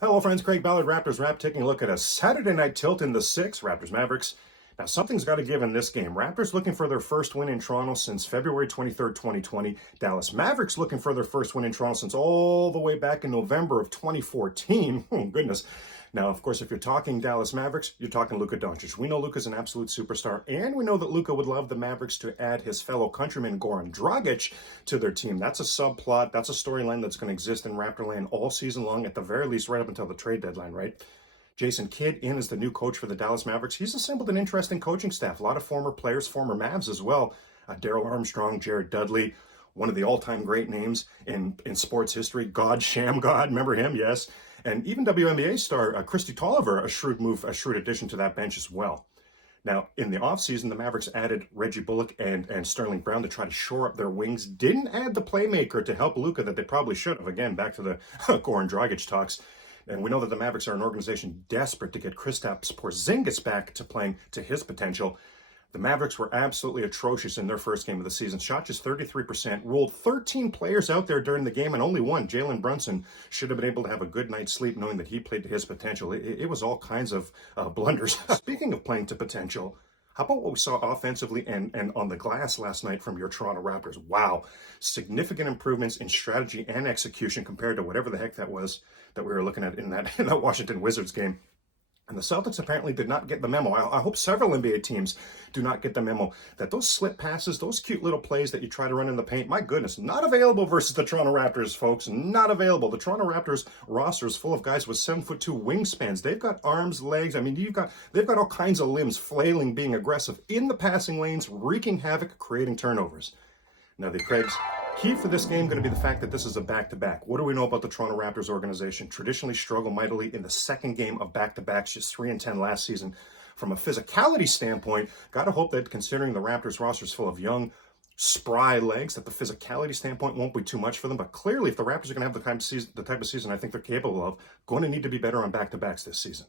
Hello, friends. Craig Ballard, Raptors Wrap, taking a look at a Saturday night tilt in the six. Raptors Mavericks. Now, something's got to give in this game. Raptors looking for their first win in Toronto since February 23rd, 2020. Dallas Mavericks looking for their first win in Toronto since all the way back in November of 2014. Oh, goodness. Now, of course, if you're talking Dallas Mavericks, you're talking Luka Doncic. We know Luka's an absolute superstar, and we know that Luka would love the Mavericks to add his fellow countryman Goran Dragic to their team. That's a subplot. That's a storyline that's going to exist in Raptorland all season long, at the very least, right up until the trade deadline, right? Jason Kidd in as the new coach for the Dallas Mavericks. He's assembled an interesting coaching staff. A lot of former players, former Mavs as well. Daryl Armstrong, Jared Dudley, one of the all-time great names in sports history. God, Sham God, remember him? Yes. And even WNBA star Christy Tolliver, a shrewd move, a shrewd addition to that bench as well. Now, in the offseason, the Mavericks added Reggie Bullock and Sterling Brown to try to shore up their wings. Didn't add the playmaker to help Luka that they probably should have. Again, back to the Goran Dragic talks. And we know that the Mavericks are an organization desperate to get Kristaps Porzingis back to playing to his potential. The Mavericks were absolutely atrocious in their first game of the season. Shot just 33%, ruled 13 players out there during the game, and only one, Jalen Brunson, should have been able to have a good night's sleep knowing that he played to his potential. It was all kinds of blunders. Speaking of playing to potential, how about what we saw offensively and on the glass last night from your Toronto Raptors? Wow. Significant improvements in strategy and execution compared to whatever the heck that was that we were looking at in that Washington Wizards game. And the Celtics apparently did not get the memo. I hope several NBA teams do not get the memo that those slip passes, those cute little plays that you try to run in the paint, my goodness, not available versus the Toronto Raptors, folks. Not available. The Toronto Raptors roster is full of guys with 7'2" wingspans. They've got arms, legs. I mean, they've got all kinds of limbs flailing, being aggressive in the passing lanes, wreaking havoc, creating turnovers. Now, the Craigs, key for this game going to be the fact that this is a back-to-back. What do we know about the Toronto Raptors organization? Traditionally struggle mightily in the second game of back-to-backs, just 3-10 last season. From a physicality standpoint, got to hope that considering the Raptors roster is full of young, spry legs, that the physicality standpoint won't be too much for them. But clearly, if the Raptors are going to have the type of season I think they're capable of, going to need to be better on back-to-backs this season.